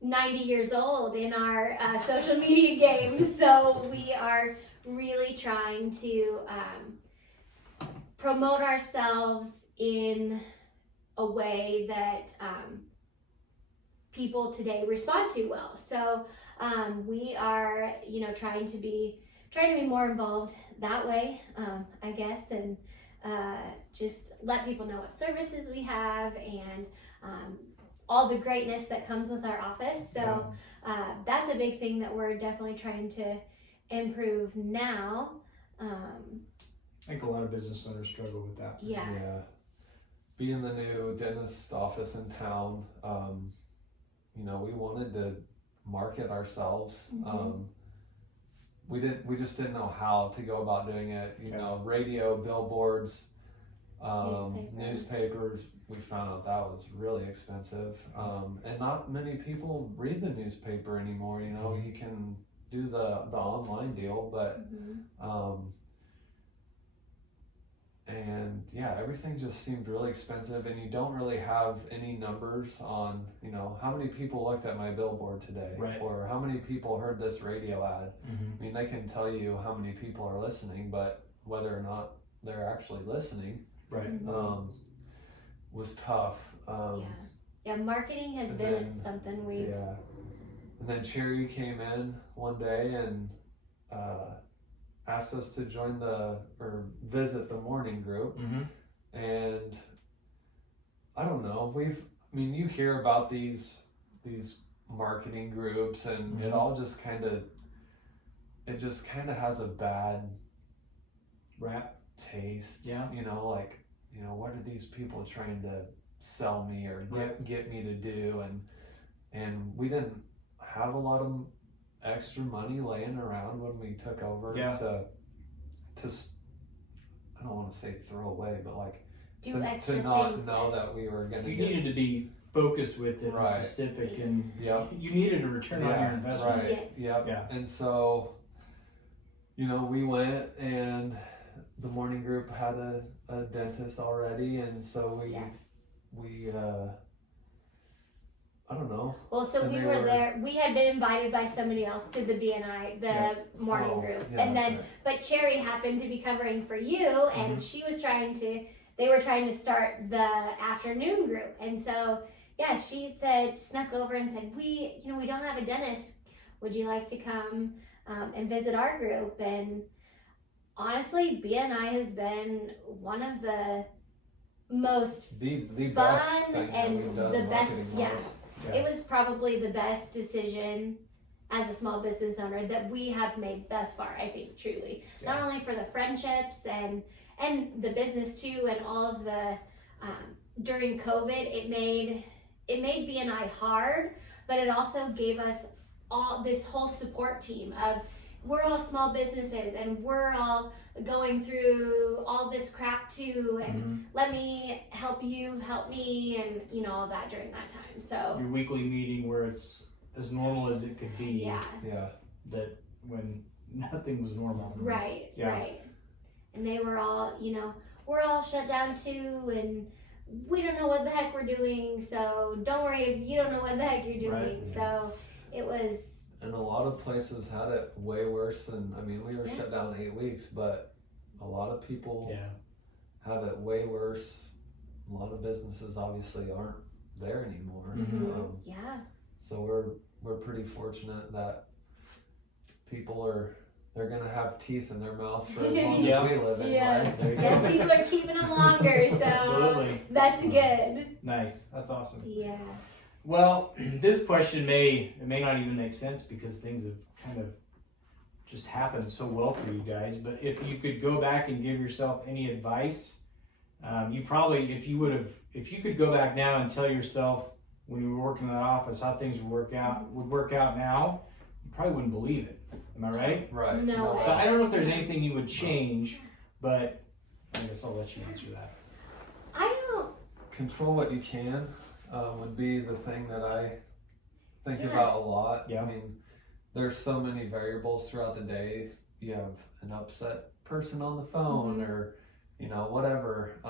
90 years old in our social media game, so we are really trying to promote ourselves in a way that people today respond to well. So we are, trying to be more involved that way, I guess, and just let people know what services we have and all the greatness that comes with our office. So that's a big thing that we're definitely trying to improve now. I think a lot of business owners struggle with that. Yeah. Being the new dentist office in town, we wanted to market ourselves. Mm-hmm. We just didn't know how to go about doing it. Radio, billboards, newspapers. We found out that was really expensive, and not many people read the newspaper anymore. You can do the online deal, but and everything just seemed really expensive, and you don't really have any numbers on how many people looked at my billboard today, right, or how many people heard this radio ad. Mm-hmm. I mean, they can tell you how many people are listening, but whether or not they're actually listening, right, was tough. Marketing has been something we've and then Cherry came in one day and asked us to join visit the morning group. And I don't know, you hear about these marketing groups, and it all just kind of has a bad rap taste. What are these people trying to sell me or get me to do? And we didn't have a lot of extra money laying around when we took over to I don't want to say throw away, but to not know that we were going to You needed to be focused with it, Right. specific, and Yep. you needed a return on your investment. Right. Yes. Yep. Yeah. And so we went, and the morning group had a dentist already, and so we I don't know. Well, so we were there. We had been invited by somebody else to the BNI, the morning group, and then right. But Cherry happened to be covering for you, and she was they were trying to start the afternoon group, and so she snuck over and said, we don't have a dentist. Would you like to come and visit our group? And honestly, BNI has been one of the most the fun best and the best. Yeah. It was probably the best decision as a small business owner that we have made thus far, I think, truly. Yeah. Not only for the friendships and the business too, and all of the, during COVID, it made BNI hard, but it also gave us all this whole support team of, we're all small businesses and we're all going through all this crap too, and let me help you help me, and all that during that time. So your weekly meeting where it's as normal as it could be. Yeah. That when nothing was normal. Right. And they were all, we're all shut down too, and we don't know what the heck we're doing, so don't worry if you don't know what the heck you're doing. Right. So it was. And a lot of places had it way worse than, we were shut down 8 weeks, but a lot of people have it way worse. A lot of businesses obviously aren't there anymore. So we're pretty fortunate that people they're gonna have teeth in their mouth for as long as we live in, right? People are keeping them longer, so absolutely. That's good. Nice, that's awesome. Yeah. Well, this question may not even make sense because things have kind of just happened so well for you guys. But if you could go back and give yourself any advice, you probably, if you could go back now and tell yourself when you were working in that office how things would work out now, you probably wouldn't believe it. Am I right? Right. No. So I don't know if there's anything you would change, but I guess I'll let you answer that. I don't. Control what you can. Would be the thing that I think about a lot. Yeah. There's so many variables throughout the day. You have an upset person on the phone or, whatever.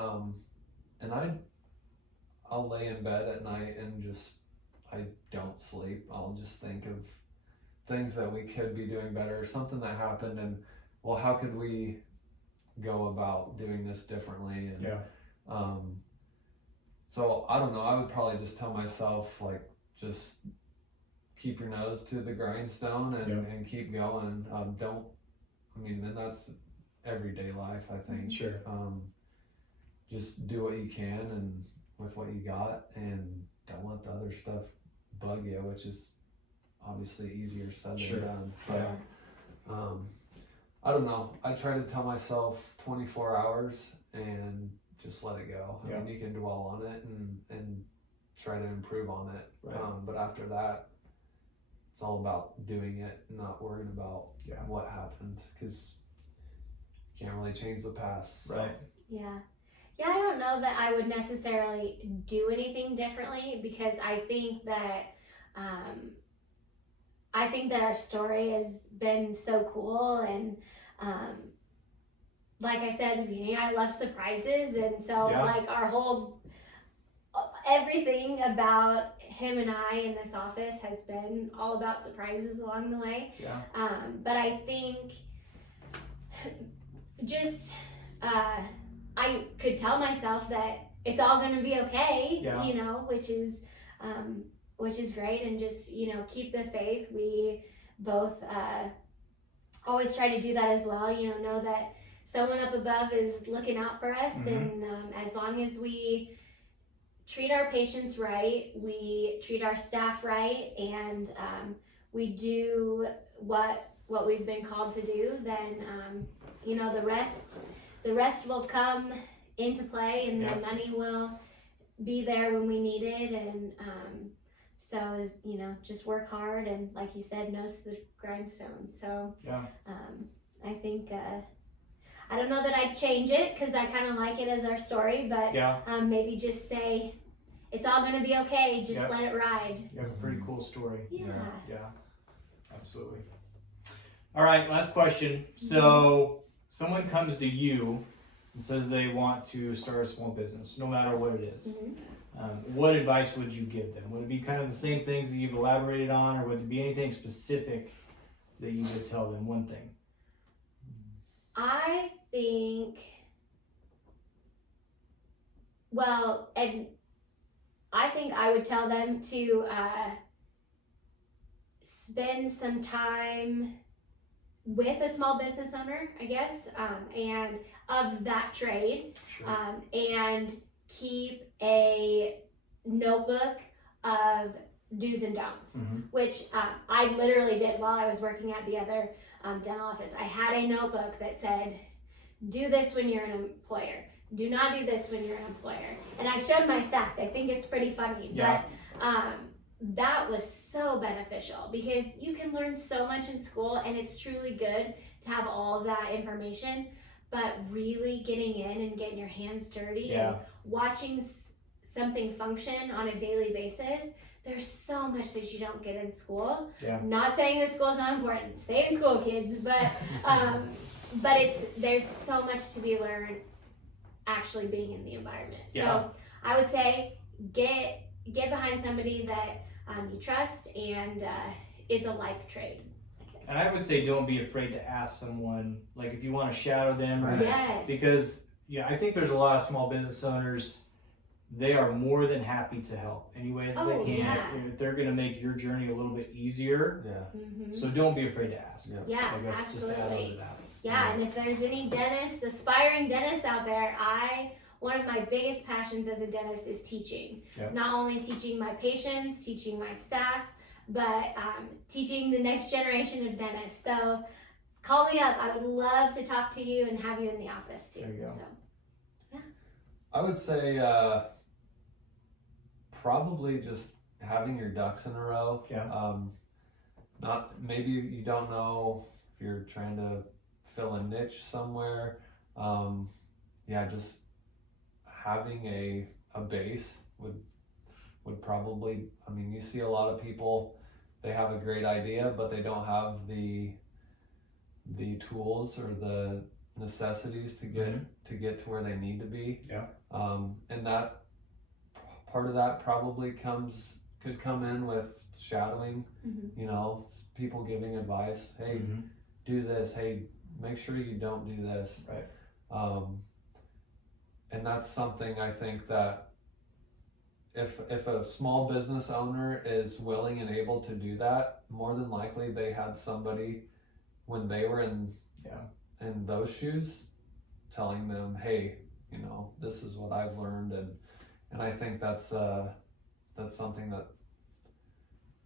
And I'll lay in bed at night and I don't sleep. I'll just think of things that we could be doing better, something that happened, and how could we go about doing this differently? And so I don't know, I would probably just tell myself, just keep your nose to the grindstone and keep going. And that's everyday life, I think. Sure. Just do what you can and with what you got, and don't let the other stuff bug you, which is obviously easier said than done. But I don't know, I try to tell myself 24 hours and just let it go. You can dwell on it and try to improve on it. Right. But after that, it's all about doing it, not worrying about what happened, because you can't really change the past. So. Right. Yeah, I don't know that I would necessarily do anything differently, because I think that our story has been so cool, and like I said at the beginning, I love surprises, and so our whole everything about him and I in this office has been all about surprises along the way. Yeah. But I think just I could tell myself that it's all going to be okay, which is great, and just keep the faith. We both always try to do that as well. Know that someone up above is looking out for us, and as long as we treat our patients right, we treat our staff right, and we do what we've been called to do, then the rest will come into play, and the money will be there when we need it, and so just work hard, and like you said, nose to the grindstone. So I think I don't know that I'd change it, because I kind of like it as our story, but maybe just say it's all going to be okay, just let it ride. You have a pretty cool story. Yeah, absolutely. All right, last question. So someone comes to you and says they want to start a small business, no matter what it is. What advice would you give them? Would it be kind of the same things that you've elaborated on, or would it be anything specific that you would tell them? One thing. I think, and I think I would tell them to spend some time with a small business owner, I guess, and of that trade, and keep a notebook of do's and don'ts, which I literally did while I was working at the other dental office. I had a notebook that said, do this when you're an employer. Do not do this when you're an employer. And I showed my staff. They think it's pretty funny, but that was so beneficial because you can learn so much in school, and it's truly good to have all of that information, but really getting in and getting your hands dirty and watching something function on a daily basis. There's so much that you don't get in school. Not saying that school is not important. Stay in school, kids, but there's so much to be learned actually being in the environment. So I would say get behind somebody that you trust and is a like trade. And I would say don't be afraid to ask someone, like if you want to shadow them. Because I think there's a lot of small business owners, they are more than happy to help any way that they can. If they're going to make your journey a little bit easier. So don't be afraid to ask. I guess absolutely. Just add on to that. And if there's any dentists, aspiring dentists out there, one of my biggest passions as a dentist is teaching. Not only teaching my patients, teaching my staff, but teaching the next generation of dentists. So call me up. I would love to talk to you and have you in the office too. There you go. So, I would say probably just having your ducks in a row. Maybe you don't know if you're trying to fill a niche somewhere. Just having a base would probably, you see a lot of people, they have a great idea, but they don't have the tools or the necessities to get to where they need to be. And that part of that probably could come in with shadowing, people giving advice. Hey, do this. Hey, make sure you don't do this. And that's something I think that if a small business owner is willing and able to do that, more than likely they had somebody when they were in those shoes telling them, hey, this is what I've learned, and I think that's something that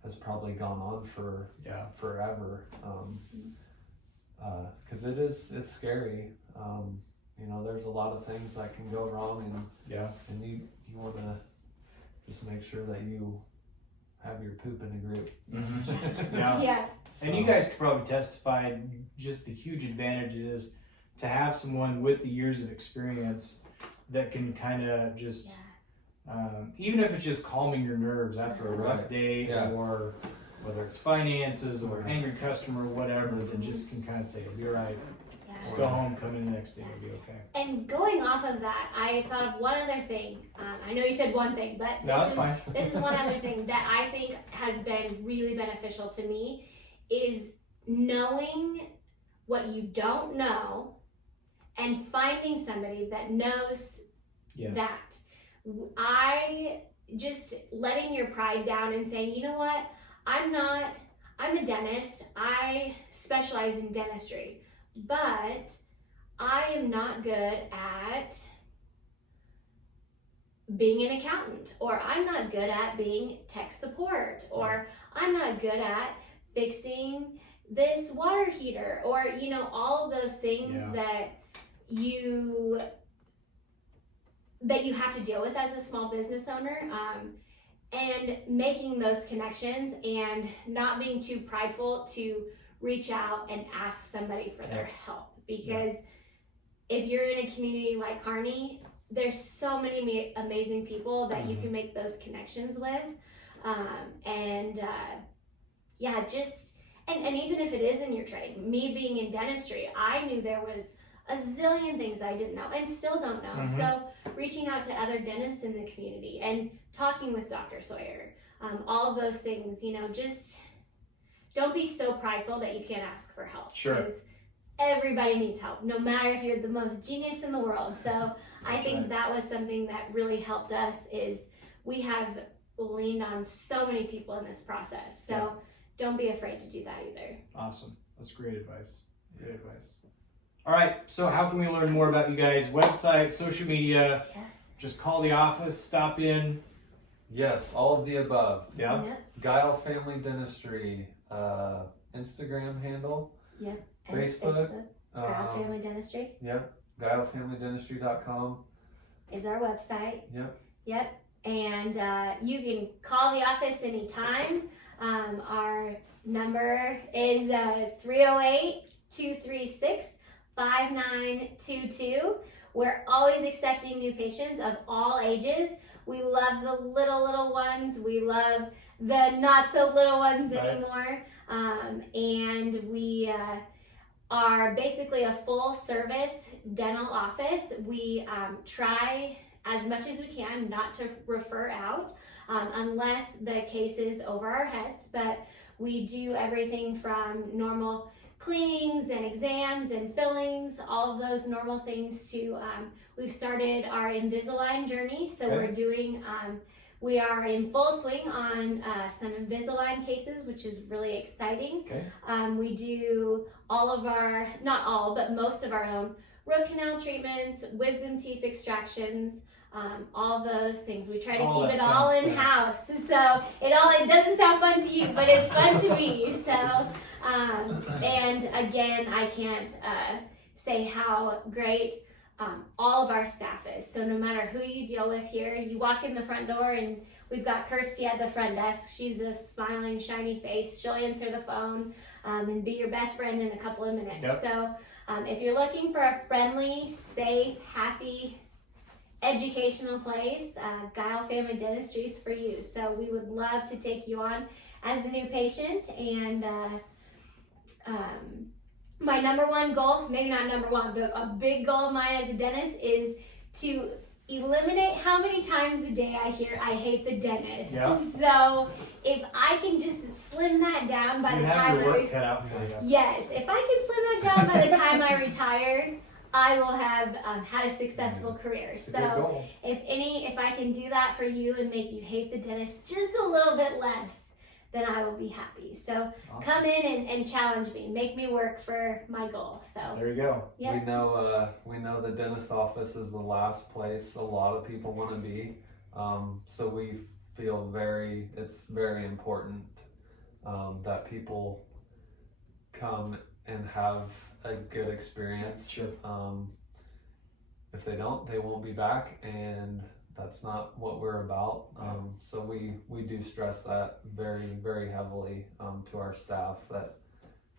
has probably gone on for forever, because it's scary. There's a lot of things that can go wrong, and you want to just make sure that you have your poop in a group. So. And you guys could probably testify just the huge advantage it is to have someone with the years of experience that can kind of just, even if it's just calming your nerves after a rough day, or whether it's finances or angry customer or whatever, that just can kind of say, it'll be all right. Just go home, come in the next day, it'll be okay. And going off of that, I thought of one other thing. I know you said one thing, but this is one other thing that I think has been really beneficial to me is knowing what you don't know and finding somebody that knows that. I just letting your pride down and saying, you know what, I'm a dentist. I specialize in dentistry. But I am not good at being an accountant, or I'm not good at being tech support, or I'm not good at fixing this water heater, or all of those things that you have to deal with as a small business owner, and making those connections and not being too prideful to reach out and ask somebody for their help, because if you're in a community like Kearney, there's so many amazing people that you can make those connections with, And even if it is in your trade, me being in dentistry, I knew there was a zillion things I didn't know and still don't know. So reaching out to other dentists in the community and talking with Dr. Sawyer, all of those things, you know, just don't be so prideful that you can't ask for help. Sure. Because everybody needs help, no matter if you're the most genius in the world. So I think that was something that really helped us, is we have leaned on so many people in this process. So don't be afraid to do that either. Awesome. That's great advice. Great advice. All right, so how can we learn more about you guys? Website, social media, just call the office, stop in. Yes, all of the above. Yeah. Gile Family Dentistry, Instagram handle. Yep. Facebook. Gile Family Dentistry. Yep. GileFamilyDentistry.com is our website. Yep. And you can call the office anytime. Our number is 308-236-5922. We're always accepting new patients of all ages. We love the little ones. We love the not so little ones anymore. And we are basically a full service dental office. We try as much as we can not to refer out unless the case is over our heads, but we do everything from normal cleanings and exams and fillings, all of those normal things, to we've started our Invisalign journey. So we're doing we are in full swing on some Invisalign cases, which is really exciting. We do all of our, not all, but most of our own root canal treatments, wisdom teeth extractions, all those things. We try to keep it all in-house. So it doesn't sound fun to you, but it's fun to me. So, and again, I can't say how great all of our staff is. So no matter who you deal with here, you walk in the front door and we've got Kirsty at the front desk. She's a smiling, shiny face. She'll answer the phone and be your best friend in a couple of minutes. So if you're looking for a friendly, safe, happy, educational place, Gile Family Dentistry is for you. So we would love to take you on as a new patient. And my number one goal, maybe not number one, but a big goal of mine as a dentist is to eliminate how many times a day I hear I hate the dentist. So if I can just slim that down by the time yes, if I can slim that down by the time I retire, I will have had a successful career. So if I can do that for you and make you hate the dentist just a little bit less, then I will be happy. So come in and challenge me, make me work for my goal. So there you go. We know the dentist office is the last place a lot of people want to be. So we feel it's very important that people come and have a good experience. If they don't, they won't be back, and that's not what we're about. So we do stress that very, very heavily to our staff, that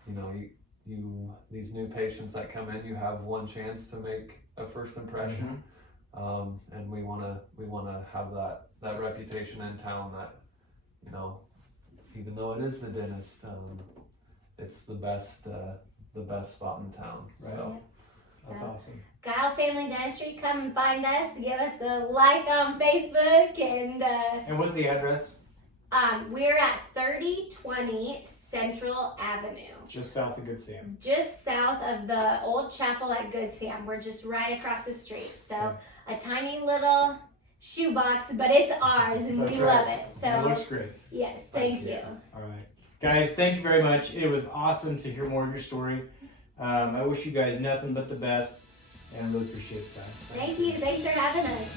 you these new patients that come in, you have one chance to make a first impression, and we want to have that reputation in town that even though it is the dentist, it's the best spot in town. So that's awesome. Gile Family Dentistry, come and find us. Give us a like on Facebook. And what's the address? We're at 3020 Central Avenue. Just south of Good Sam. Just south of the old chapel at Good Sam. We're just right across the street. So a tiny little shoebox, but it's ours, and we love it. So it looks great. Yes, thank you. All right. Guys, thank you very much. It was awesome to hear more of your story. I wish you guys nothing but the best, and I really appreciate the time. Thank you. Thanks for having us.